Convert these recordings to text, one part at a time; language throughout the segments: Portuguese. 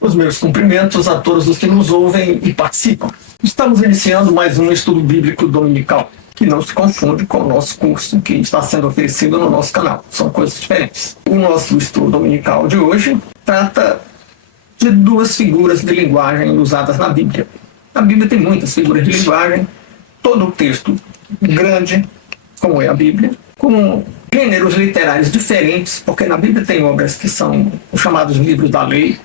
Os meus cumprimentos a todos os que nos ouvem e participam. Estamos iniciando mais um estudo bíblico dominical, que não se confunde com o nosso curso que está sendo oferecido no nosso canal. São coisas diferentes. O nosso estudo dominical de hoje trata de duas figuras de linguagem usadas na Bíblia. A Bíblia tem muitas figuras de linguagem, todo o texto grande, como é a Bíblia, com gêneros literários diferentes, porque na Bíblia tem obras que são os chamados livros da lei,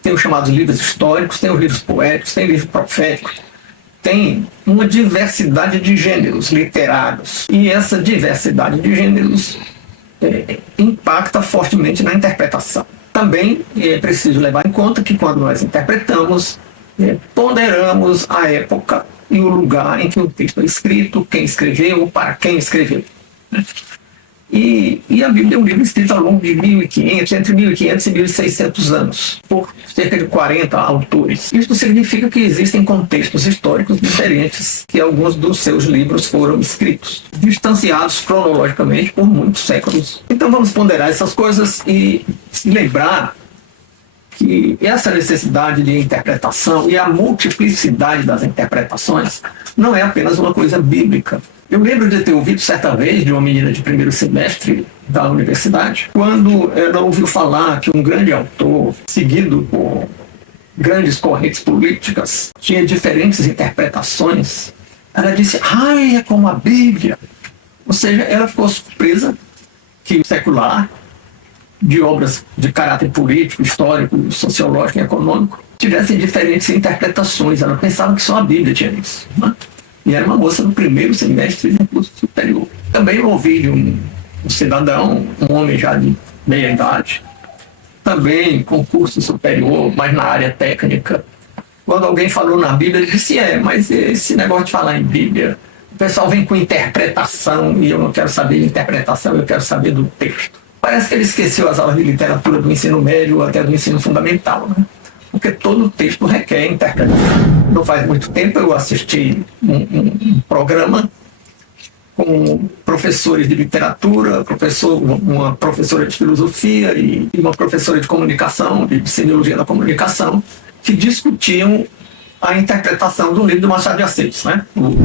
tem os chamados livros históricos, tem os livros poéticos, tem livros proféticos, tem uma diversidade de gêneros literários. E essa diversidade de gêneros impacta fortemente na interpretação. Também é preciso levar em conta que quando nós interpretamos, ponderamos a época e o lugar em que o texto é escrito, quem escreveu, para quem escreveu. E a Bíblia é um livro escrito ao longo de 1500, entre 1500 e 1600 anos, por cerca de 40 autores. Isso significa que existem contextos históricos diferentes que alguns dos seus livros foram escritos, distanciados cronologicamente por muitos séculos. Então vamos ponderar essas coisas e lembrar que essa necessidade de interpretação e a multiplicidade das interpretações não é apenas uma coisa bíblica. Eu lembro de ter ouvido certa vez de uma menina de primeiro semestre da universidade, quando ela ouviu falar que um grande autor, seguido por grandes correntes políticas, tinha diferentes interpretações. Ela disse, é como a Bíblia. Ou seja, ela ficou surpresa que o secular, de obras de caráter político, histórico, sociológico e econômico, tivessem diferentes interpretações. Ela pensava que só a Bíblia tinha isso, né? E era uma moça do primeiro semestre de curso superior. Também ouvi de um cidadão, um homem já de meia idade, também com curso superior, mas na área técnica. Quando alguém falou na Bíblia, ele disse, mas esse negócio de falar em Bíblia, o pessoal vem com interpretação, e eu não quero saber de interpretação, eu quero saber do texto. Parece que ele esqueceu as aulas de literatura do ensino médio, até do ensino fundamental, né? Porque todo texto requer interpretação. Não faz muito tempo eu assisti um programa com professores de literatura, uma professora de filosofia e uma professora de comunicação, de semiologia da comunicação, que discutiam a interpretação do livro do Machado de Assis, né? O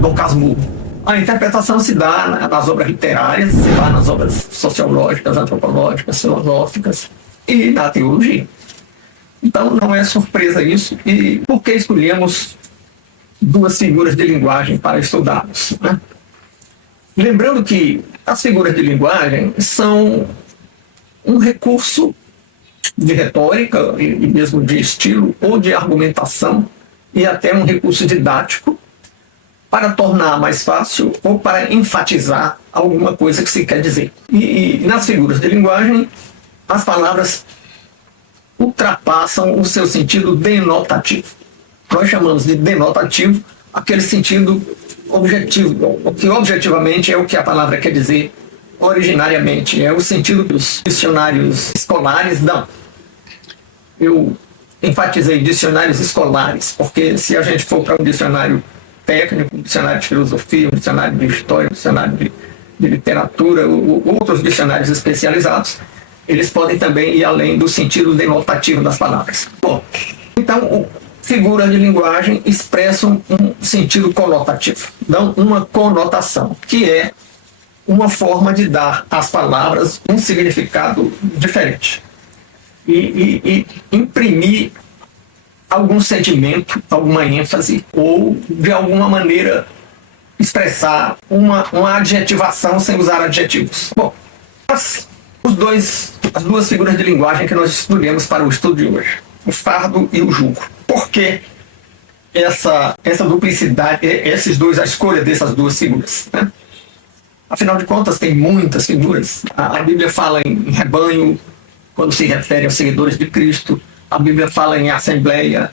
Dom Casmurro. A interpretação se dá nas obras literárias, se dá nas obras sociológicas, antropológicas, filosóficas e na teologia. Então não é surpresa isso. E por que escolhemos duas figuras de linguagem para estudarmos, né? Lembrando que as figuras de linguagem são um recurso de retórica e mesmo de estilo ou de argumentação e até um recurso didático para tornar mais fácil ou para enfatizar alguma coisa que se quer dizer. E nas figuras de linguagem, as palavras ultrapassam o seu sentido denotativo. Nós chamamos de denotativo aquele sentido objetivo, o que objetivamente é o que a palavra quer dizer originariamente, é o sentido que os dicionários escolares dão. Eu enfatizei dicionários escolares, porque se a gente for para um dicionário técnico, um dicionário de filosofia, um dicionário de história, um dicionário de literatura, outros dicionários especializados, eles podem também ir além do sentido denotativo das palavras. Bom, então, figuras de linguagem expressam um sentido conotativo, dão uma conotação, que é uma forma de dar às palavras um significado diferente e imprimir algum sentimento, alguma ênfase ou, de alguma maneira, expressar uma adjetivação sem usar adjetivos. Bom, as duas figuras de linguagem que nós estudamos para o estudo de hoje, o fardo e o jugo. Por que essa duplicidade, a escolha dessas duas figuras, né? Afinal de contas, tem muitas figuras. A Bíblia fala em rebanho, quando se refere aos seguidores de Cristo. A Bíblia fala em assembleia,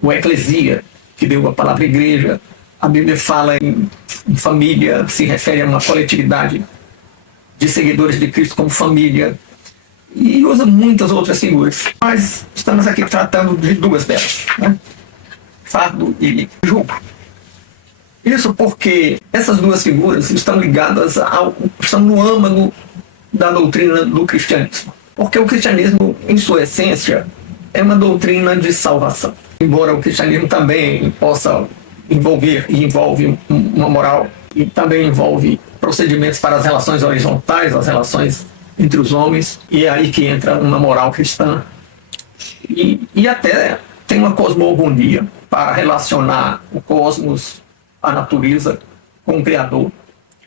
o eclesia, que deu a palavra igreja. A Bíblia fala em família, se refere a uma coletividade de seguidores de Cristo como família. E usa muitas outras figuras. Mas estamos aqui tratando de duas delas, né? Fardo e jugo. Isso porque essas duas figuras estão ligadas estão no âmago da doutrina do cristianismo. Porque o cristianismo, em sua essência, é uma doutrina de salvação. Embora o cristianismo também possa envolver e envolve uma moral e também envolve procedimentos para as relações horizontais, as relações entre os homens, e é aí que entra uma moral cristã. E até tem uma cosmogonia para relacionar o cosmos, a natureza, com o Criador.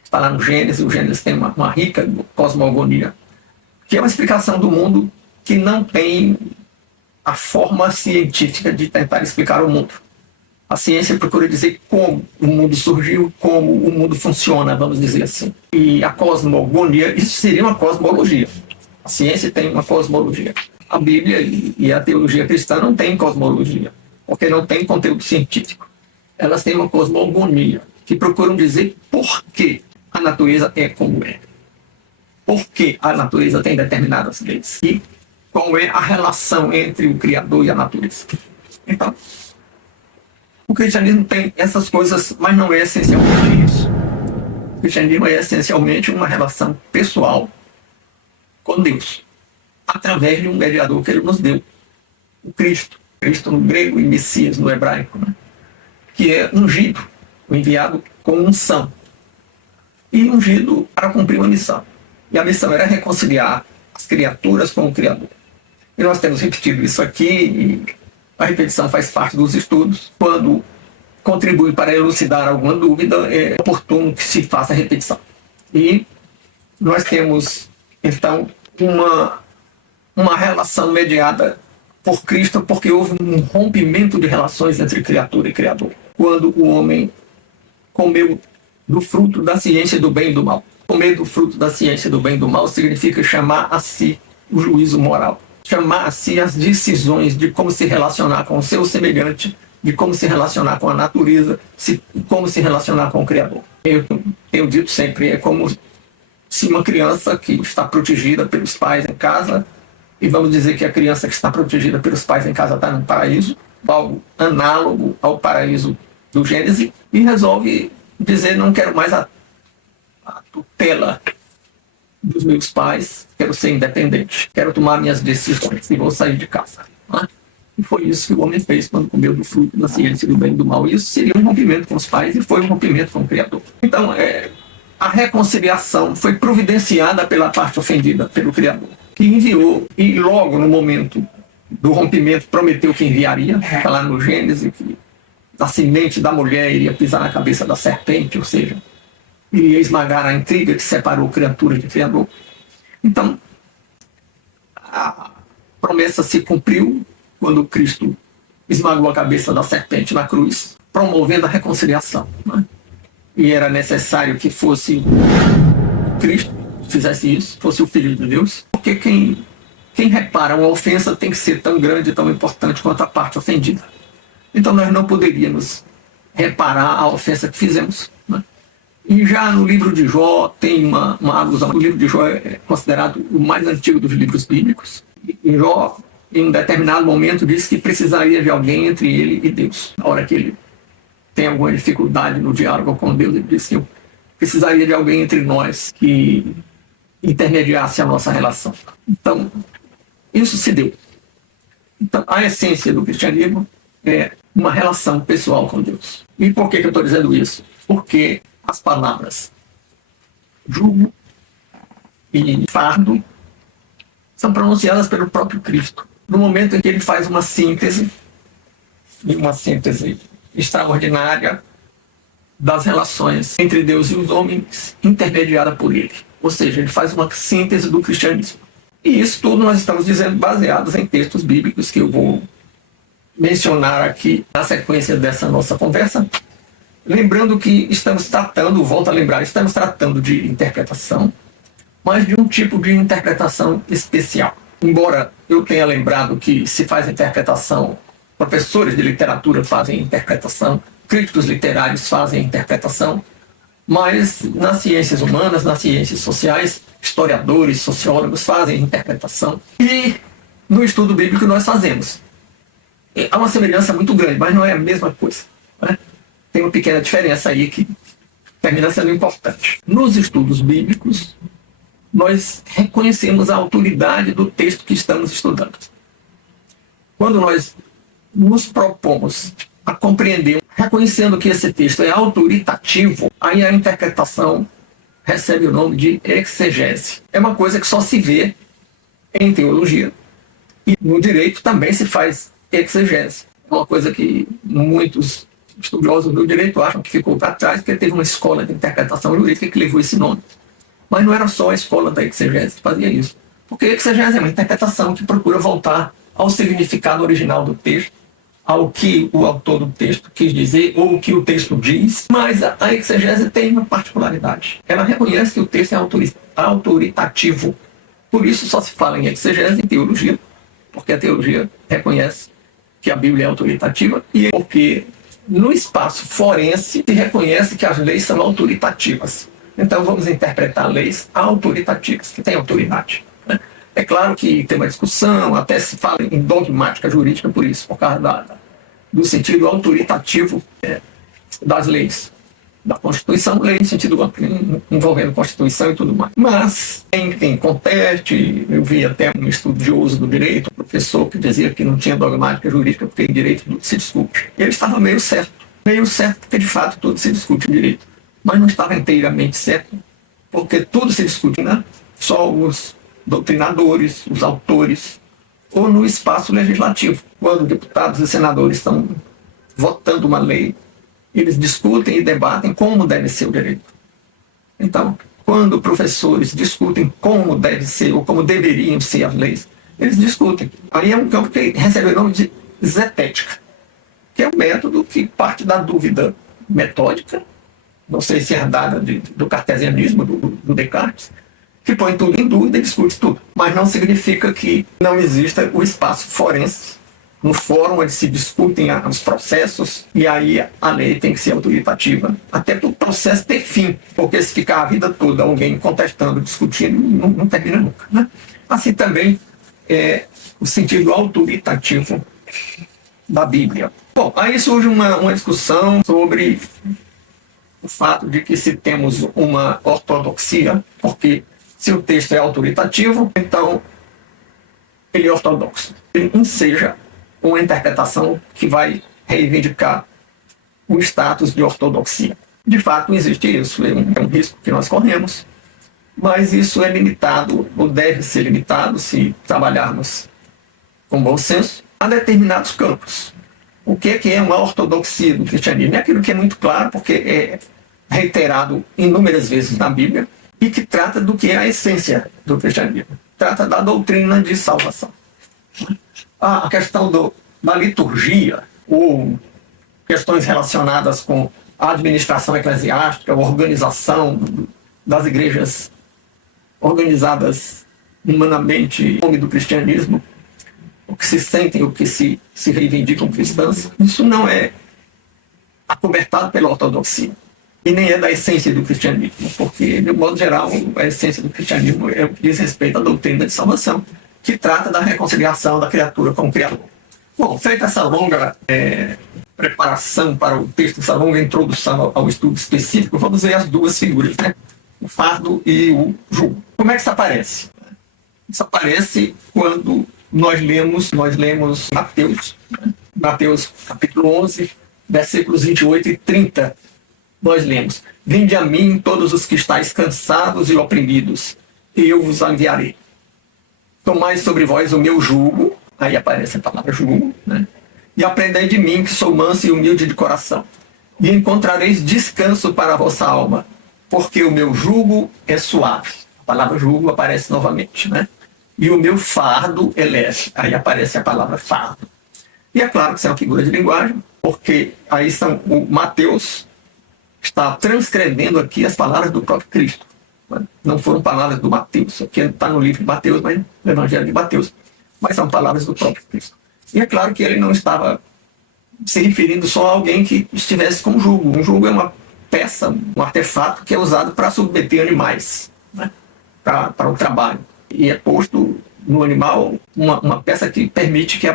Está lá no Gênesis, o Gênesis tem uma rica cosmogonia, que é uma explicação do mundo que não tem a forma científica de tentar explicar o mundo. A ciência procura dizer como o mundo surgiu, como o mundo funciona, vamos dizer assim. E a cosmogonia, isso seria uma cosmologia. A ciência tem uma cosmologia. A Bíblia e a teologia cristã não têm cosmologia, porque não tem conteúdo científico. Elas têm uma cosmogonia, que procuram dizer por que a natureza é como é. Por que a natureza tem determinadas leis. E qual é a relação entre o Criador e a natureza. Então, o cristianismo tem essas coisas, mas não é essencialmente isso. O cristianismo é essencialmente uma relação pessoal com Deus, através de um mediador que ele nos deu, o Cristo. Cristo no grego e Messias no hebraico, né? Que é ungido, o enviado com unção. E ungido para cumprir uma missão. E a missão era reconciliar as criaturas com o Criador. E nós temos repetido isso aqui, e a repetição faz parte dos estudos. Quando contribui para elucidar alguma dúvida, é oportuno que se faça a repetição. E nós temos, então, uma relação mediada por Cristo, porque houve um rompimento de relações entre criatura e Criador. Quando o homem comeu do fruto da ciência do bem e do mal. Comer do fruto da ciência do bem e do mal significa chamar a si o juízo moral. Chamar a si as decisões de como se relacionar com o seu semelhante, de como se relacionar com a natureza, como se relacionar com o Criador. Eu tenho dito sempre, é como se uma criança que está protegida pelos pais em casa, e vamos dizer que a criança que está protegida pelos pais em casa está no paraíso, algo análogo ao paraíso do Gênesis, e resolve dizer: não quero mais a tutela dos meus pais, quero ser independente, quero tomar minhas decisões e vou sair de casa. Né? E foi isso que o homem fez quando comeu do fruto da ciência do bem e do mal. Isso seria um rompimento com os pais e foi um rompimento com o Criador. Então, a reconciliação foi providenciada pela parte ofendida, pelo Criador, que enviou, e logo no momento do rompimento prometeu que enviaria. Está lá no Gênesis, que a semente da mulher iria pisar na cabeça da serpente, ou seja, iria esmagar a intriga que separou criatura de Criador. Então, a promessa se cumpriu quando Cristo esmagou a cabeça da serpente na cruz, promovendo a reconciliação. Né? E era necessário que fosse Cristo que fizesse isso, fosse o Filho de Deus, porque quem repara uma ofensa tem que ser tão grande e tão importante quanto a parte ofendida. Então nós não poderíamos reparar a ofensa que fizemos. Né? E já no livro de Jó tem uma alusão. O livro de Jó é considerado o mais antigo dos livros bíblicos. E Jó, em um determinado momento, disse que precisaria de alguém entre ele e Deus. Na hora que ele tem alguma dificuldade no diálogo com Deus, ele disse: eu precisaria de alguém entre nós que intermediasse a nossa relação. Então, isso se deu. Então, a essência do cristianismo é uma relação pessoal com Deus. E por que eu estou dizendo isso? Porque as palavras jugo e fardo são pronunciadas pelo próprio Cristo. No momento em que ele faz uma síntese, e uma síntese extraordinária das relações entre Deus e os homens, intermediada por ele. Ou seja, ele faz uma síntese do cristianismo. E isso tudo nós estamos dizendo baseados em textos bíblicos que eu vou mencionar aqui na sequência dessa nossa conversa. Lembrando que estamos tratando, volto a lembrar, estamos tratando de interpretação, mas de um tipo de interpretação especial. Embora eu tenha lembrado que se faz interpretação, professores de literatura fazem interpretação, críticos literários fazem interpretação, mas nas ciências humanas, nas ciências sociais, historiadores, sociólogos fazem interpretação. E no estudo bíblico nós fazemos. Há uma semelhança muito grande, mas não é a mesma coisa. Né? Tem uma pequena diferença aí que termina sendo importante. Nos estudos bíblicos, nós reconhecemos a autoridade do texto que estamos estudando. Quando nós nos propomos a compreender, reconhecendo que esse texto é autoritativo, aí a interpretação recebe o nome de exegese. É uma coisa que só se vê em teologia. E no direito também se faz exegese. É uma coisa que muitos estudiosos do direito acham que ficou para trás, porque teve uma escola de interpretação jurídica que levou esse nome. Mas não era só a escola da exegese que fazia isso. Porque a exegese é uma interpretação que procura voltar ao significado original do texto, ao que o autor do texto quis dizer, ou o que o texto diz. Mas a exegese tem uma particularidade. Ela reconhece que o texto é autoritativo. Por isso só se fala em exegese em teologia, porque a teologia reconhece que a Bíblia é autoritativa, e porque no espaço forense se reconhece que as leis são autoritativas. Então vamos interpretar leis autoritativas, que têm autoridade. Né? É claro que tem uma discussão, até se fala em dogmática jurídica por isso, por causa do sentido autoritativo das leis. Da Constituição, lei em sentido amplo, envolvendo Constituição e tudo mais. Mas, quem conteste, eu vi até um estudioso do direito, um professor que dizia que não tinha dogmática jurídica porque em direito tudo se discute. Ele estava meio certo porque de fato tudo se discute em direito, mas não estava inteiramente certo, porque tudo se discute, né? Só os doutrinadores, os autores, ou no espaço legislativo, quando deputados e senadores estão votando uma lei, eles discutem e debatem como deve ser o direito. Então, quando professores discutem como deve ser ou como deveriam ser as leis, eles discutem. Aí é um campo que recebe o nome de zetética, que é um método que parte da dúvida metódica, não sei se é herdada do cartesianismo, do Descartes, que põe tudo em dúvida e discute tudo. Mas não significa que não exista o espaço forense, no fórum onde se discutem os processos, e aí a lei tem que ser autoritativa, até para o processo ter fim, porque se ficar a vida toda alguém contestando, discutindo, não termina nunca. Né? Assim também é o sentido autoritativo da Bíblia. Bom, aí surge uma discussão sobre o fato de que se temos uma ortodoxia, porque se o texto é autoritativo, então ele é ortodoxo. Ele enseja uma interpretação que vai reivindicar o status de ortodoxia. De fato, existe isso, é um risco que nós corremos, mas isso é limitado, ou deve ser limitado, se trabalharmos com bom senso, a determinados campos. O que é uma ortodoxia do cristianismo? É aquilo que é muito claro, porque é reiterado inúmeras vezes na Bíblia, e que trata do que é a essência do cristianismo. Trata da doutrina de salvação. A questão da liturgia, ou questões relacionadas com a administração eclesiástica, a organização das igrejas organizadas humanamente em nome do cristianismo, o que se sentem, o que se reivindicam cristãs, isso não é acobertado pela ortodoxia. E nem é da essência do cristianismo, porque, de modo geral, a essência do cristianismo é o que diz respeito à doutrina de salvação, que trata da reconciliação da criatura com o Criador. Bom, feita essa longa preparação para o texto, essa longa introdução ao estudo específico, vamos ver as duas figuras, né? O fardo e o jugo. Como é que isso aparece? Isso aparece quando nós lemos Mateus, né? Mateus capítulo 11, versículos 28 e 30. Nós lemos: vinde a mim todos os que estáis cansados e oprimidos, e eu vos aliviarei. Tomai sobre vós o meu jugo, aí aparece a palavra jugo, né? E aprendei de mim, que sou manso e humilde de coração, e encontrareis descanso para a vossa alma, porque o meu jugo é suave. A palavra jugo aparece novamente, né? E o meu fardo é leve, aí aparece a palavra fardo. E é claro que isso é uma figura de linguagem, porque aí o Mateus está transcrevendo aqui as palavras do próprio Cristo. Não foram palavras do Mateus, aqui está no livro de Mateus, mas no Evangelho de Mateus, mas são palavras do próprio Cristo. E é claro que ele não estava se referindo só a alguém que estivesse com jugo. Um jugo é uma peça, um artefato que é usado para submeter animais, né? Para o trabalho. E é posto no animal uma peça que permite que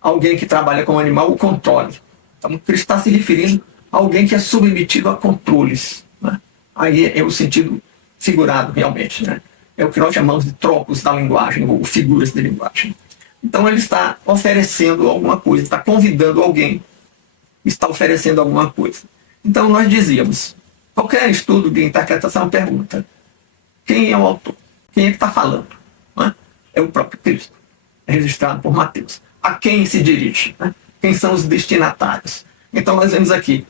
alguém que trabalha com o animal o controle. Então, Cristo está se referindo a alguém que é submetido a controles, né? Aí é o sentido figurado, realmente, né? É o que nós chamamos de tropos da linguagem, ou figuras de linguagem. Então ele está oferecendo alguma coisa, está convidando alguém, está oferecendo alguma coisa. Então nós dizíamos, qualquer estudo de interpretação pergunta, quem é o autor? Quem é que está falando? Não é? É o próprio Cristo, é registrado por Mateus. A quem se dirige? Né? Quem são os destinatários? Então nós vemos aqui,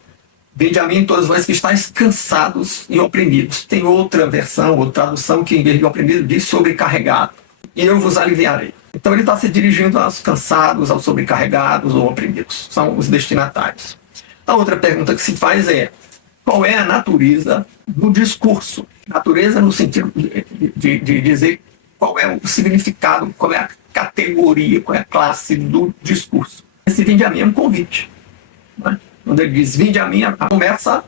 vinde a mim todos vós que estáis cansados e oprimidos. Tem outra versão, outra tradução que em vez de oprimido diz sobrecarregado. E eu vos aliviarei. Então ele está se dirigindo aos cansados, aos sobrecarregados ou oprimidos. São os destinatários. A outra pergunta que se faz é, qual é a natureza do discurso? Natureza no sentido de dizer qual é o significado, qual é a categoria, qual é a classe do discurso. Esse vinde a mim é um convite. Né? Quando ele diz vinde a mim, começa,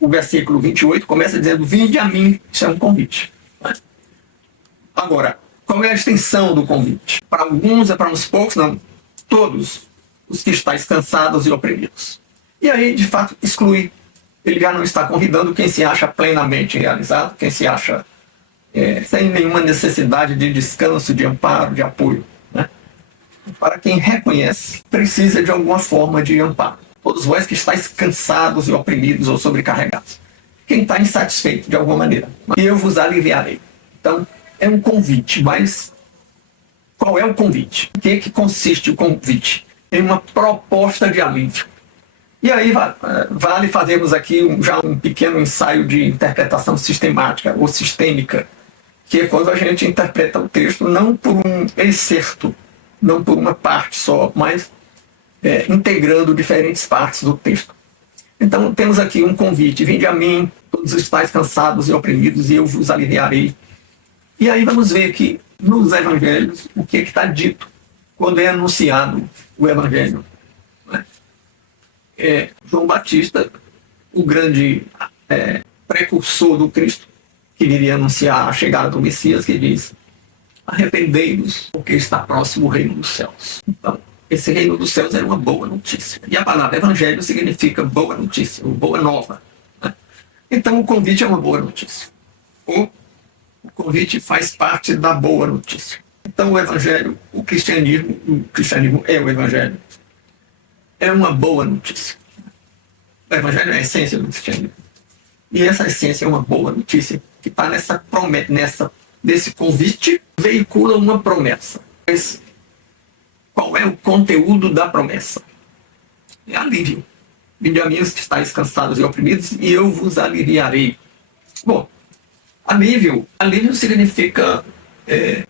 o versículo 28 começa dizendo vinde a mim, isso é um convite. Né? Agora, qual é a extensão do convite? Para alguns, é para uns poucos, não. Todos os que estáis cansados e oprimidos. E aí, de fato, exclui. Ele já não está convidando quem se acha plenamente realizado, quem se acha sem nenhuma necessidade de descanso, de amparo, de apoio. Né? Para quem reconhece, precisa de alguma forma de amparo. Todos vós que estáis cansados e oprimidos ou sobrecarregados. Quem está insatisfeito de alguma maneira. E eu vos aliviarei. Então, é um convite, mas qual é o convite? Em que consiste o convite? Em uma proposta de alívio. E aí vale fazermos aqui já um pequeno ensaio de interpretação sistemática ou sistêmica, que é quando a gente interpreta o texto não por um excerto, não por uma parte só, mas integrando diferentes partes do texto. Então temos aqui um convite, vinde a mim, todos estáis cansados e oprimidos, e eu vos aliviarei. E aí vamos ver que nos evangelhos o que está dito quando é anunciado o evangelho. João Batista, o grande precursor do Cristo, que iria anunciar a chegada do Messias, que diz, arrependei-vos, porque está próximo o reino dos céus. Então, esse reino dos céus era uma boa notícia. E a palavra evangelho significa boa notícia, ou boa nova. Né? Então, o convite é uma boa notícia. O convite faz parte da boa notícia. Então, o evangelho, o cristianismo é o evangelho. É uma boa notícia. O evangelho é a essência do cristianismo. E essa essência é uma boa notícia que está nesse convite, veicula uma promessa. Mas qual é o conteúdo da promessa? É alívio. Vinde a mim os que estáis cansados e oprimidos, e eu vos aliviarei. Bom, alívio significa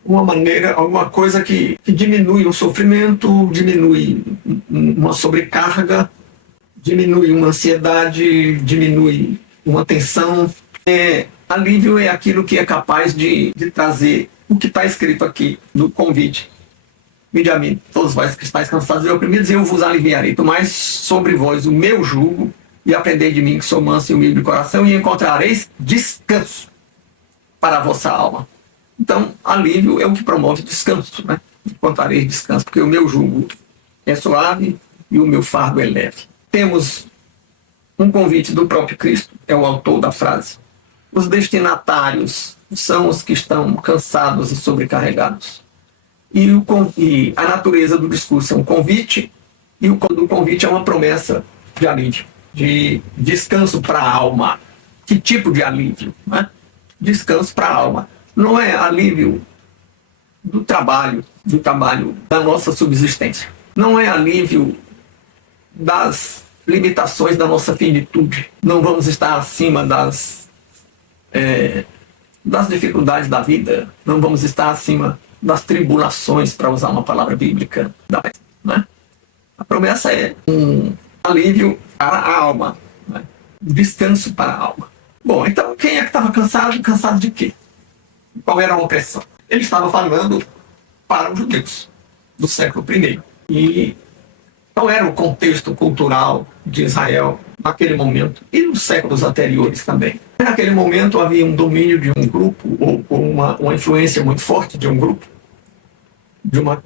uma maneira, alguma coisa que diminui o sofrimento, diminui uma sobrecarga, diminui uma ansiedade, diminui uma tensão. Alívio é aquilo que é capaz de trazer o que está escrito aqui no convite. Vinde a mim, todos vós que estáis cansados e oprimidos, e eu vos aliviarei. Tomai sobre vós o meu jugo e aprendei de mim, que sou manso e humilde de coração, e encontrareis descanso para a vossa alma. Então, alívio é o que promove descanso, né? Encontrareis descanso, porque o meu jugo é suave e o meu fardo é leve. Temos um convite do próprio Cristo, é o autor da frase. Os destinatários são os que estão cansados e sobrecarregados. E a natureza do discurso é um convite, e o convite é uma promessa de alívio, de descanso para a alma. Que tipo de alívio? Né? Descanso para a alma. Não é alívio do trabalho da nossa subsistência. Não é alívio das limitações da nossa finitude. Não vamos estar acima das dificuldades da vida. Não vamos estar acima das tribulações, para usar uma palavra bíblica. Né? A promessa é um alívio para a alma. Né? Um descanso para a alma. Bom, então quem é que estava cansado? Cansado de quê? Qual era a opressão? Ele estava falando para os judeus do século I. E qual era o contexto cultural de Israel naquele momento e nos séculos anteriores também? Naquele momento havia um domínio de um grupo, ou uma influência muito forte de um grupo, de uma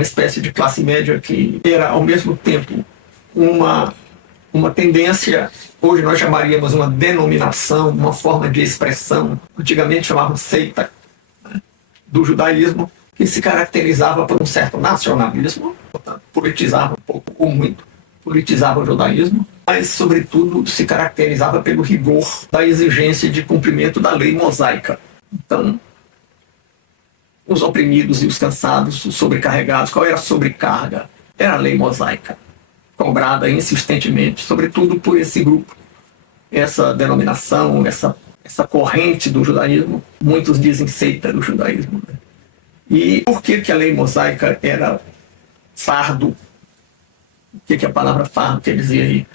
espécie de classe média que era ao mesmo tempo uma tendência, hoje nós chamaríamos uma denominação, uma forma de expressão, antigamente chamavam seita, né, do judaísmo, que se caracterizava por um certo nacionalismo, portanto, politizava um pouco ou muito, politizava o judaísmo, mas, sobretudo, se caracterizava pelo rigor da exigência de cumprimento da lei mosaica. Então, os oprimidos e os cansados, os sobrecarregados, qual era a sobrecarga? Era a lei mosaica, cobrada insistentemente, sobretudo por esse grupo, essa denominação, essa corrente do judaísmo, muitos dizem seita do judaísmo. Né? E por que a lei mosaica era fardo? O que a palavra fardo quer dizer aí?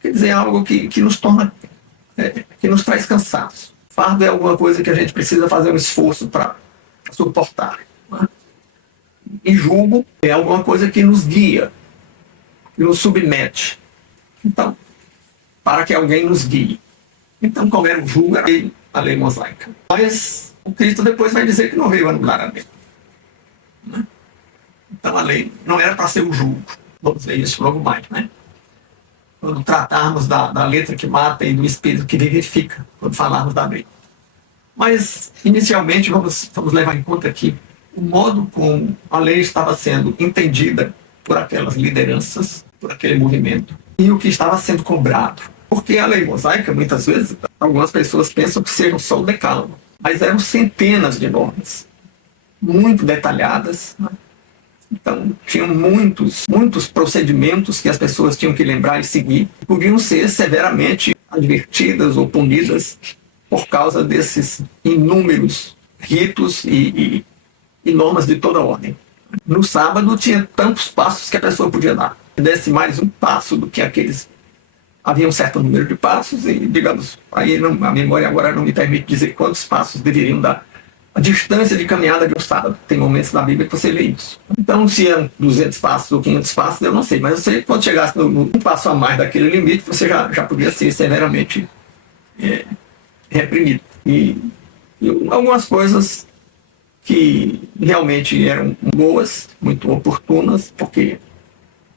Quer dizer algo que nos torna, que nos traz cansaço. Fardo é alguma coisa que a gente precisa fazer um esforço para suportar. Né? E jugo é alguma coisa que nos guia, que nos submete. Então, para que alguém nos guie. Então, como era o jugo, era a lei mosaica. Mas o Cristo depois vai dizer que não veio anular a lei. Né? Então, a lei não era para ser o jugo. Vamos ver isso logo mais, né? Quando tratarmos da letra que mata e do espírito que vivifica, quando falarmos da lei. Mas, inicialmente, vamos levar em conta que o modo como a lei estava sendo entendida por aquelas lideranças, por aquele movimento, e o que estava sendo cobrado. Porque a lei mosaica, muitas vezes, algumas pessoas pensam que sejam só o decálogo, mas eram centenas de normas, muito detalhadas, né? Então, tinham muitos procedimentos que as pessoas tinham que lembrar e seguir, podiam ser severamente advertidas ou punidas por causa desses inúmeros ritos e normas de toda ordem. No sábado, tinha tantos passos que a pessoa podia dar. Se desse mais um passo do que aqueles... Havia um certo número de passos e, digamos, aí a memória agora não me permite dizer quantos passos deveriam dar. A distância de caminhada de um sábado. Tem momentos na Bíblia que você lê isso. Então, se eram 200 passos ou 500 passos, eu não sei. Mas eu sei que quando chegasse um passo a mais daquele limite, você já podia ser severamente reprimido. E algumas coisas que realmente eram boas, muito oportunas, porque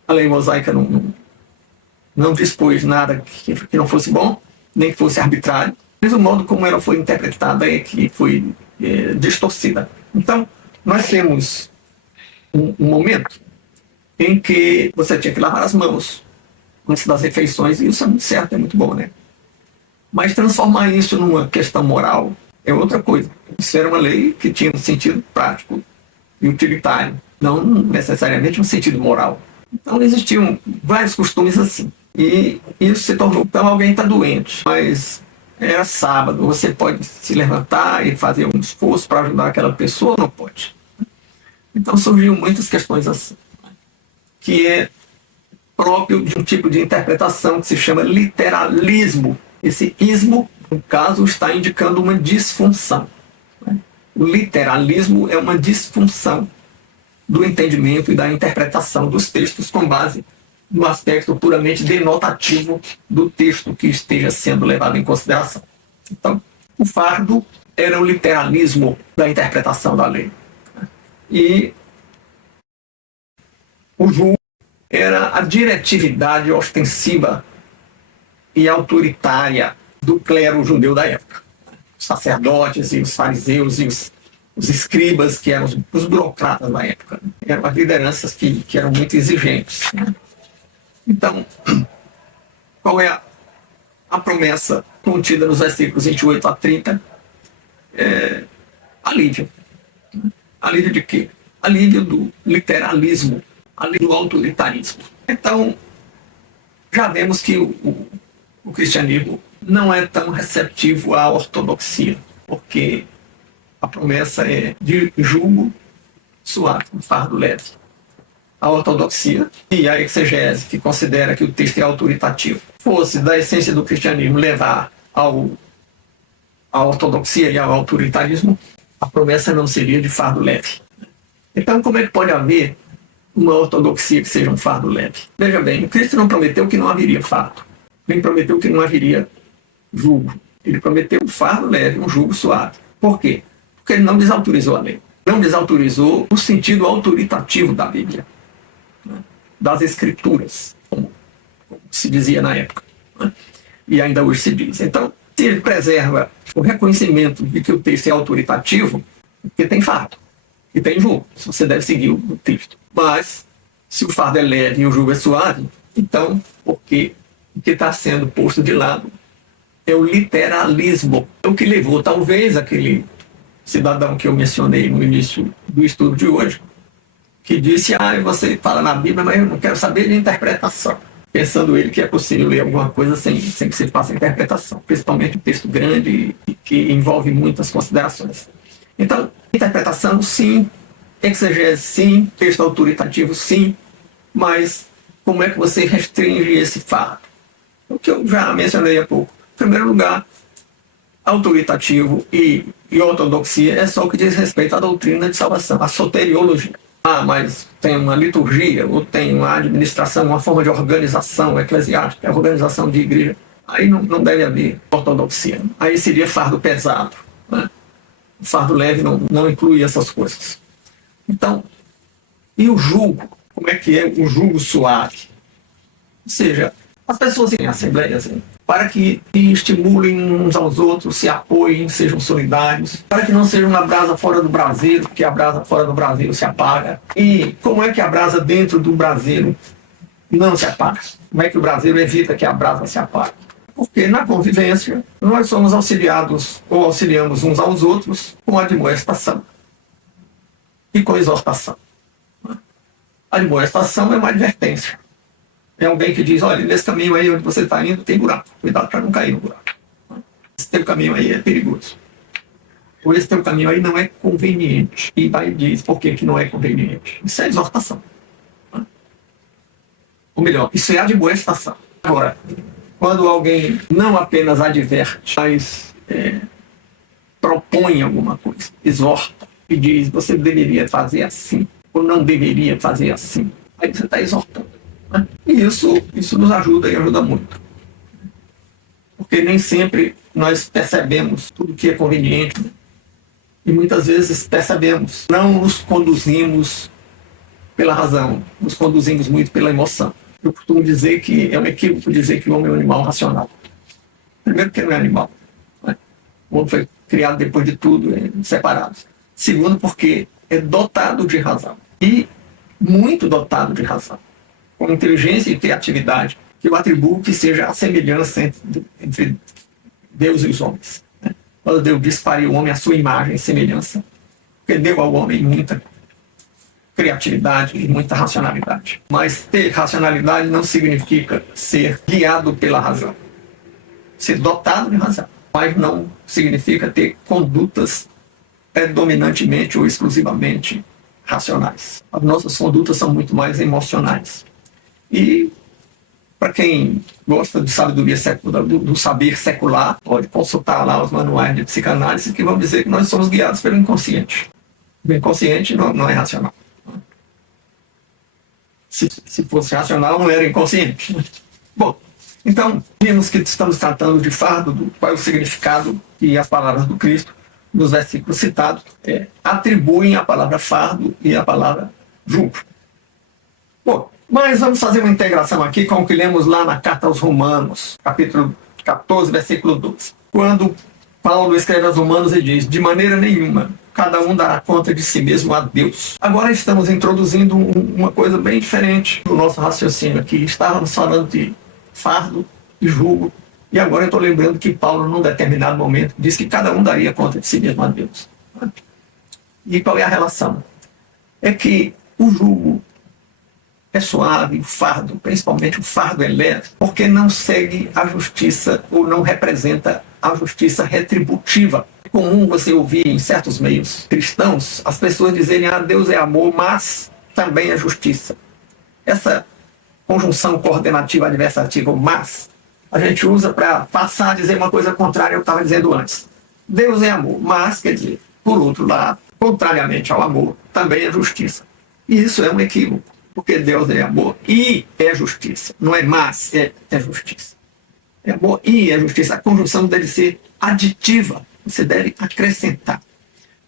a lei mosaica não dispôs nada que não fosse bom, nem que fosse arbitrário. Mas o modo como ela foi interpretada é que foi distorcida. Então, nós temos um momento em que você tinha que lavar as mãos antes das refeições, e isso é muito certo, é muito bom, né? Mas transformar isso numa questão moral é outra coisa. Isso era uma lei que tinha um sentido prático e utilitário, não necessariamente um sentido moral. Então, existiam vários costumes assim. E isso se tornou, então alguém está doente, mas era sábado, você pode se levantar e fazer um esforço para ajudar aquela pessoa? Não pode. Então surgiram muitas questões assim, que é próprio de um tipo de interpretação que se chama literalismo. Esse ismo, no caso, está indicando uma disfunção. O literalismo é uma disfunção do entendimento e da interpretação dos textos com base no aspecto puramente denotativo do texto que esteja sendo levado em consideração. Então, o fardo era o literalismo da interpretação da lei. E o jugo era a diretividade ostensiva e autoritária do clero judeu da época. Os sacerdotes e os fariseus e os escribas, que eram os burocratas da época. Eram as lideranças que eram muito exigentes. Então, qual é a promessa contida nos versículos 28 a 30? Alívio. Alívio de quê? Alívio do literalismo, alívio do autoritarismo. Então, já vemos que o cristianismo não é tão receptivo à ortodoxia, porque a promessa é de jugo suave, um fardo leve. A ortodoxia e a exegese, que considera que o texto é autoritativo, fosse da essência do cristianismo levar à ortodoxia e ao autoritarismo, a promessa não seria de fardo leve. Então, como é que pode haver uma ortodoxia que seja um fardo leve? Veja bem, o Cristo não prometeu que não haveria fardo, nem prometeu que não haveria jugo. Ele prometeu um fardo leve, um jugo suave. Por quê? Porque ele não desautorizou a lei. Não desautorizou o sentido autoritativo da Bíblia, das Escrituras, como se dizia na época, né? E ainda hoje se diz. Então, se ele preserva o reconhecimento de que o texto é autoritativo, porque tem fardo. E tem jugo, você deve seguir o texto. Mas, se o fardo é leve e o jugo é suave, então, porque o que está sendo posto de lado é o literalismo. O que levou, talvez, aquele cidadão que eu mencionei no início do estudo de hoje, que disse, você fala na Bíblia, mas eu não quero saber de interpretação. Pensando ele que é possível ler alguma coisa sem que se faça interpretação, principalmente um texto grande e que envolve muitas considerações. Então, interpretação, sim. Exegese, sim. Texto autoritativo, sim. Mas como é que você restringe esse fardo? O que eu já mencionei há pouco. Em primeiro lugar, autoritativo e ortodoxia é só o que diz respeito à doutrina de salvação, à soteriologia. Mas tem uma liturgia, ou tem uma administração, uma forma de organização eclesiástica, organização de igreja. Aí não deve haver ortodoxia. Aí seria fardo pesado, né? O fardo leve não inclui essas coisas. Então, e o jugo? Como é que é o jugo suave? Ou seja, as pessoas em assembleias, para que estimulem uns aos outros, se apoiem, sejam solidários, para que não seja uma brasa fora do braseiro, porque a brasa fora do braseiro se apaga. E como é que a brasa dentro do braseiro não se apaga? Como é que o braseiro evita que a brasa se apague? Porque na convivência nós somos auxiliados ou auxiliamos uns aos outros com admoestação e com exortação. A admoestação é uma advertência. É alguém que diz, olha, nesse caminho aí onde você está indo tem buraco. Cuidado para não cair no buraco. Esse teu caminho aí é perigoso. Ou esse teu caminho aí não é conveniente. E vai diz por que não é conveniente. Isso é exortação. Ou melhor, isso é admoestação. Agora, quando alguém não apenas adverte, mas propõe alguma coisa, exorta e diz, você deveria fazer assim, ou não deveria fazer assim, aí você está exortando. E isso nos ajuda e ajuda muito. Porque nem sempre nós percebemos tudo que é conveniente. E muitas vezes percebemos, não nos conduzimos pela razão, nos conduzimos muito pela emoção. Eu costumo dizer que é um equívoco dizer que o homem é um animal racional. Primeiro, porque não é animal. Né? O homem foi criado depois de tudo, separado. Segundo, porque é dotado de razão. E muito dotado de razão. Com inteligência e criatividade, que eu atribuo que seja a semelhança entre Deus e os homens. Né? Quando Deus diz que faria o homem à sua imagem e semelhança, porque deu ao homem muita criatividade e muita racionalidade. Mas ter racionalidade não significa ser guiado pela razão. Ser dotado de razão. Mas não significa ter condutas predominantemente ou exclusivamente racionais. As nossas condutas são muito mais emocionais. E, para quem gosta de sabedoria do saber secular, pode consultar lá os manuais de psicanálise que vão dizer que nós somos guiados pelo inconsciente. O inconsciente não é racional. Se fosse racional, não era inconsciente. Bom, então, vimos que estamos tratando de fardo, qual é o significado que as palavras do Cristo, nos versículos citados, atribuem à palavra fardo e à palavra jugo. Bom, mas vamos fazer uma integração aqui com o que lemos lá na Carta aos Romanos, capítulo 14, versículo 12. Quando Paulo escreve aos Romanos e diz, de maneira nenhuma, cada um dará conta de si mesmo a Deus. Agora estamos introduzindo uma coisa bem diferente do nosso raciocínio aqui. Estávamos falando de fardo e jugo, e agora eu estou lembrando que Paulo, num determinado momento, diz que cada um daria conta de si mesmo a Deus. E qual é a relação? É que o jugo é suave, o fardo, principalmente o fardo é leve, porque não segue a justiça ou não representa a justiça retributiva. É comum você ouvir em certos meios cristãos as pessoas dizerem Deus é amor, mas também é justiça. Essa conjunção coordenativa adversativa, o mas, a gente usa para passar a dizer uma coisa contrária ao que eu estava dizendo antes. Deus é amor, mas, quer dizer, por outro lado, contrariamente ao amor, também é justiça. E isso é um equívoco. Porque Deus é amor e é justiça. Não é mas, é justiça. É amor e é justiça. A conjunção deve ser aditiva. Você deve acrescentar.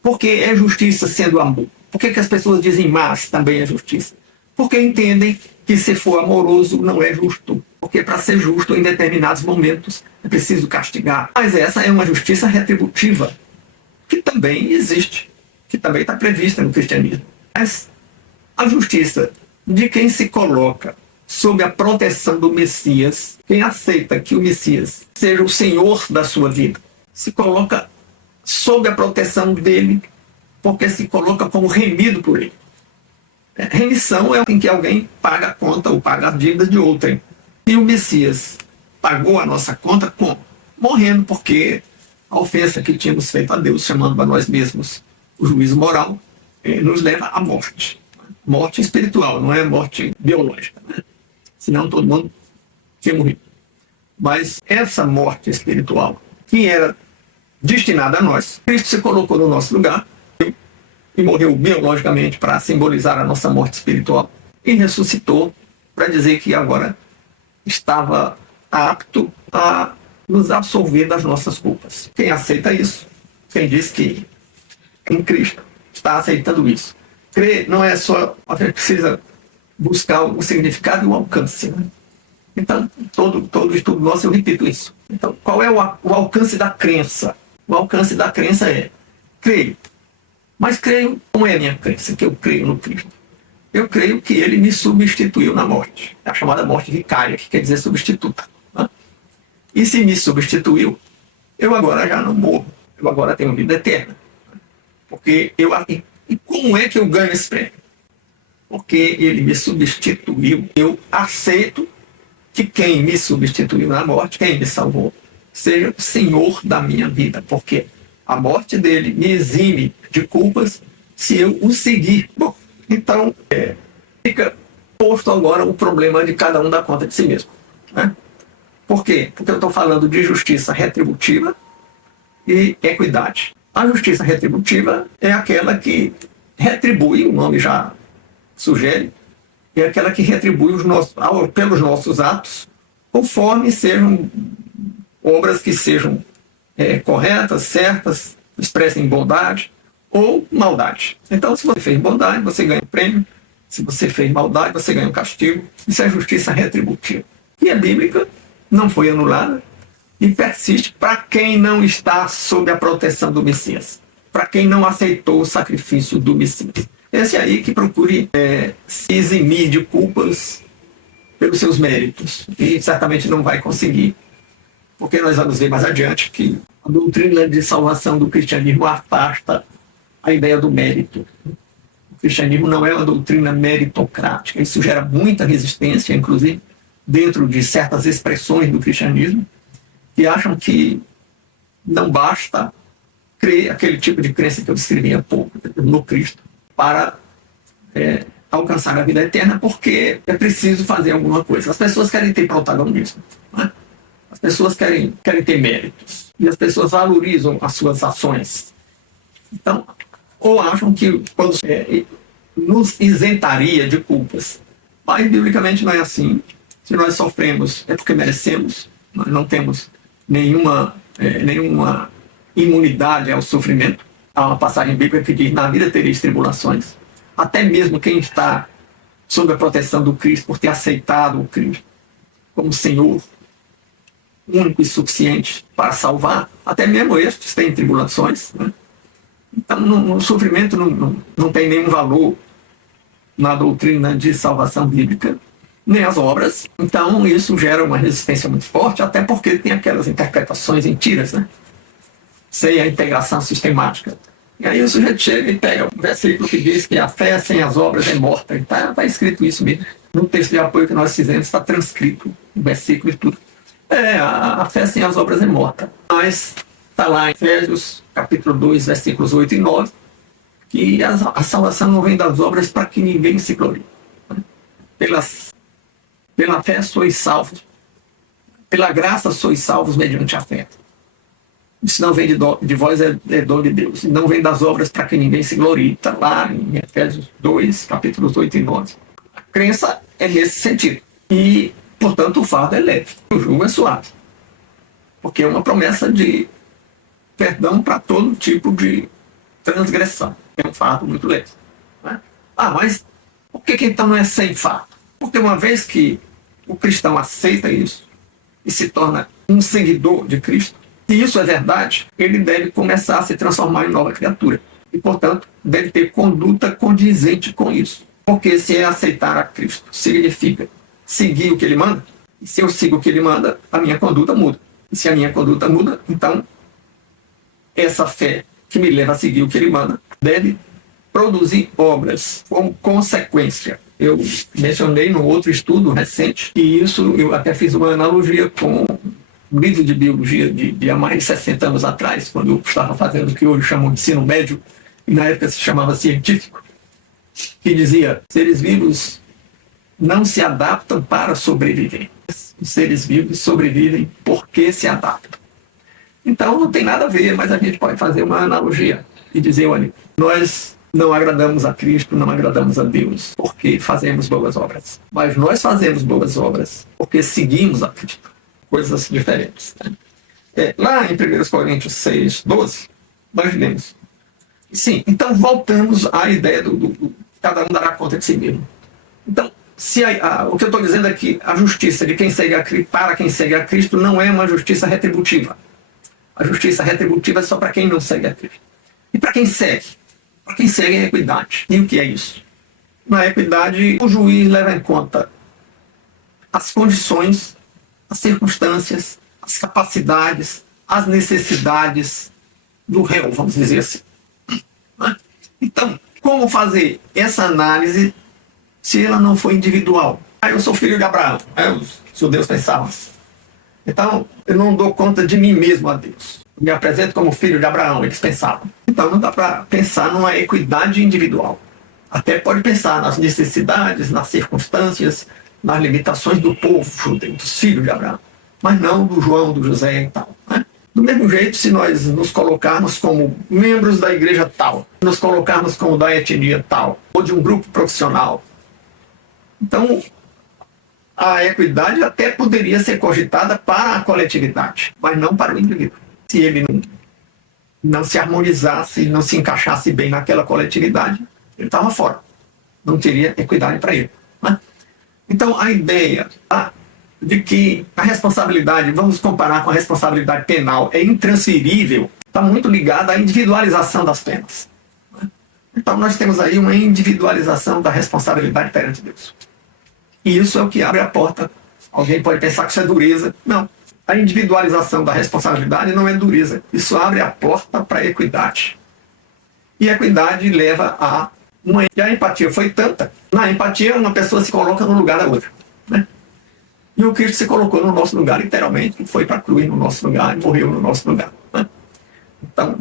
Porque é justiça sendo amor. Por que as pessoas dizem mas também é justiça? Porque entendem que se for amoroso não é justo. Porque para ser justo em determinados momentos é preciso castigar. Mas essa é uma justiça retributiva que também existe. que também está prevista no cristianismo. Mas a justiça de quem se coloca sob a proteção do Messias, quem aceita que o Messias seja o Senhor da sua vida, se coloca sob a proteção dele, porque se coloca como remido por ele. Remissão é em que alguém paga a conta ou paga as dívidas de outrem. E o Messias pagou a nossa conta como? Morrendo, porque a ofensa que tínhamos feito a Deus, chamando a nós mesmos o juízo moral, nos leva à morte. Morte espiritual, não é morte biológica, né? Senão todo mundo tinha morrido. Mas essa morte espiritual, que era destinada a nós, Cristo se colocou no nosso lugar e morreu biologicamente para simbolizar a nossa morte espiritual, e ressuscitou para dizer que agora estava apto a nos absolver das nossas culpas. Quem aceita isso, quem diz que em Cristo está aceitando isso. Crer não é só, a gente precisa buscar o significado e o alcance, né? Então, todo estudo nosso eu repito isso. Então, qual é o alcance da crença? O alcance da crença é: creio. Mas creio, como é a minha crença? Que eu creio no Cristo. Eu creio que ele me substituiu na morte. É a chamada morte vicária, que quer dizer substituta, né? E se me substituiu, eu agora já não morro. Eu agora tenho vida eterna. Porque e como é que eu ganho esse prêmio? Porque ele me substituiu. Eu aceito que quem me substituiu na morte, quem me salvou, seja o Senhor da minha vida. Porque a morte dele me exime de culpas se eu o seguir. Bom, então fica posto agora o problema de cada um dar conta de si mesmo, né? Por quê? Porque eu estou falando de justiça retributiva e equidade. A justiça retributiva é aquela que retribui, o nome já sugere, é aquela que retribui pelos nossos atos, conforme sejam obras que sejam corretas, certas, expressem bondade ou maldade. Então, se você fez bondade, você ganha um prêmio. Se você fez maldade, você ganha um castigo. Isso é justiça retributiva. E a bíblica não foi anulada e persiste para quem não está sob a proteção do Messias, para quem não aceitou o sacrifício do Messias. Esse aí que procure se eximir de culpas pelos seus méritos, e certamente não vai conseguir, porque nós vamos ver mais adiante que a doutrina de salvação do cristianismo afasta a ideia do mérito. O cristianismo não é uma doutrina meritocrática. Isso gera muita resistência, inclusive, dentro de certas expressões do cristianismo, que acham que não basta crer aquele tipo de crença que eu descrevi há pouco, no Cristo, para alcançar a vida eterna, porque é preciso fazer alguma coisa. As pessoas querem ter protagonismo, né? As pessoas querem ter méritos, e as pessoas valorizam as suas ações. Então, ou acham que quando nos isentaria de culpas. Mas, biblicamente, não é assim. Se nós sofremos, é porque merecemos. Nós não temos nenhuma imunidade ao sofrimento. Há uma passagem bíblica que diz: na vida tereis tribulações. Até mesmo quem está sob a proteção do Cristo, por ter aceitado o Cristo como Senhor, único e suficiente para salvar, até mesmo estes têm tribulações, né? Então, o sofrimento não tem nenhum valor na doutrina de salvação bíblica, nem as obras. Então, isso gera uma resistência muito forte, até porque tem aquelas interpretações em tiras, né? Sem a integração sistemática. E aí o sujeito chega e pega um versículo que diz que a fé sem as obras é morta. Está escrito isso mesmo. No texto de apoio que nós fizemos está transcrito o versículo e tudo. A fé sem as obras é morta. Mas está lá em Efésios, capítulo 2, versículos 8 e 9, que a salvação não vem das obras para que ninguém se glorie. Pela fé sois salvos. Pela graça sois salvos mediante a fé. Isso não vem de vós, é dom de Deus. Não vem das obras para que ninguém se glorie. Está lá em Efésios 2, capítulos 8 e 9. A crença é nesse sentido. E, portanto, o fardo é leve. O jugo é suave. Porque é uma promessa de perdão para todo tipo de transgressão. É um fardo muito leve, né? Mas por que então não é sem fardo? Porque uma vez que o cristão aceita isso e se torna um seguidor de Cristo, se isso é verdade, ele deve começar a se transformar em nova criatura. e, portanto, deve ter conduta condizente com isso. Porque se aceitar a Cristo significa seguir o que ele manda, e se eu sigo o que ele manda, a minha conduta muda. E se a minha conduta muda, então essa fé que me leva a seguir o que ele manda deve produzir obras como consequência. Eu mencionei no outro estudo recente, e isso eu até fiz uma analogia com um livro de biologia de há mais de 60 anos atrás, quando eu estava fazendo o que hoje chamam de ensino médio, e na época se chamava científico, que dizia: seres vivos não se adaptam para sobreviver. Os seres vivos sobrevivem porque se adaptam. Então não tem nada a ver, mas a gente pode fazer uma analogia e dizer: olha, nós não agradamos a Cristo, não agradamos a Deus porque fazemos boas obras. Mas nós fazemos boas obras porque seguimos a Cristo. Coisas diferentes. Né? Lá em 1 Coríntios 6, 12, nós lemos. Sim, então voltamos à ideia do cada um dará conta de si mesmo. Então, se o que eu estou dizendo é que a justiça de quem segue a Cristo, para quem segue a Cristo, não é uma justiça retributiva. A justiça retributiva é só para quem não segue a Cristo. E para quem segue? Para quem segue é equidade. E o que é isso? Na equidade, o juiz leva em conta as condições, as circunstâncias, as capacidades, as necessidades do réu, vamos dizer assim. Então, como fazer essa análise se ela não for individual? Eu sou filho de Abraão, os judeus pensavam. Então, eu não dou conta de mim mesmo a Deus. Eu me apresento como filho de Abraão, eles pensavam. Então, não dá para pensar numa equidade individual. Até pode pensar nas necessidades, nas circunstâncias, nas limitações do povo judeu, dos filhos de Abraão, mas não do João, do José e tal. Né? Do mesmo jeito, se nós nos colocarmos como membros da igreja tal, nos colocarmos como da etnia tal, ou de um grupo profissional, então a equidade até poderia ser cogitada para a coletividade, mas não para o indivíduo. Se ele não se harmonizasse, não se encaixasse bem naquela coletividade, ele estava fora. Não teria equidade para ele. Né? Então, a ideia de que a responsabilidade, vamos comparar com a responsabilidade penal, é intransferível, está muito ligada à individualização das penas. Né? Então, nós temos aí uma individualização da responsabilidade perante Deus. E isso é o que abre a porta. Alguém pode pensar que isso é dureza. Não. A individualização da responsabilidade não é dureza. Isso abre a porta para a equidade. E a equidade leva a uma... E a empatia foi tanta. Na empatia, uma pessoa se coloca no lugar da outra. Né? E o Cristo se colocou no nosso lugar, literalmente. Foi para a cruz no nosso lugar e morreu no nosso lugar. Né? Então,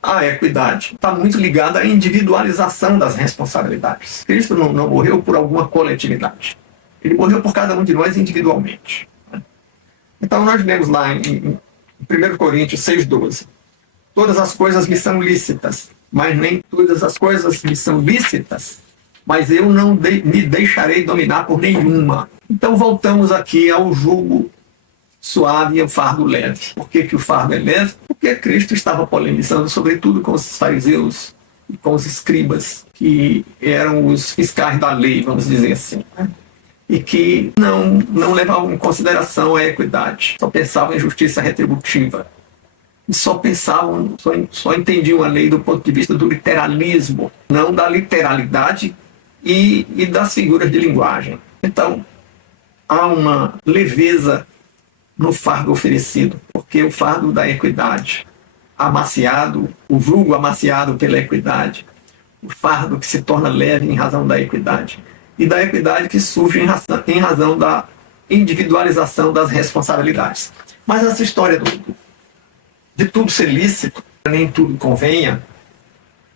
a equidade está muito ligada à individualização das responsabilidades. Cristo não morreu por alguma coletividade. Ele morreu por cada um de nós individualmente. Né? Então, nós lemos lá em 1 Coríntios 6,12. Todas as coisas me são lícitas, mas nem todas as coisas me são lícitas, mas eu não me deixarei dominar por nenhuma. Então, voltamos aqui ao jugo suave e ao fardo leve. Por que o fardo é leve? Porque Cristo estava polemizando, sobretudo, com os fariseus e com os escribas, que eram os fiscais da lei, vamos dizer assim, né? E que não levavam em consideração a equidade, só pensavam em justiça retributiva. E só entendiam a lei do ponto de vista do literalismo, não da literalidade e das figuras de linguagem. Então, há uma leveza no fardo oferecido, porque o fardo da equidade, amaciado, o jugo amaciado pela equidade, o fardo que se torna leve em razão da equidade, e da equidade que surge em razão da individualização das responsabilidades. Mas essa história de tudo ser lícito, nem tudo convenha,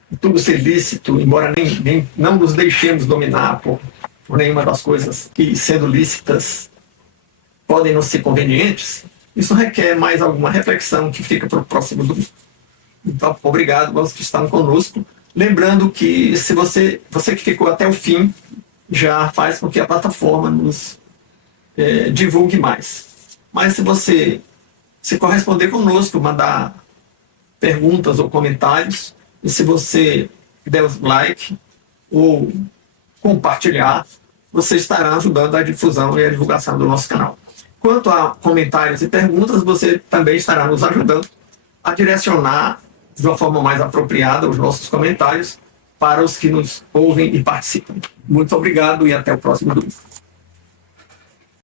de tudo ser lícito, embora não nos deixemos dominar por nenhuma das coisas que, sendo lícitas, podem não ser convenientes, isso requer mais alguma reflexão que fica para o próximo domingo. Então, obrigado aos que estão conosco. Lembrando que se você que ficou até o fim, já faz com que a plataforma nos divulgue mais. Mas se você se corresponder conosco, mandar perguntas ou comentários, e se você der o like ou compartilhar, você estará ajudando a difusão e a divulgação do nosso canal. Quanto a comentários e perguntas, você também estará nos ajudando a direcionar de uma forma mais apropriada os nossos comentários para os que nos ouvem e participam. Muito obrigado e até o próximo domingo.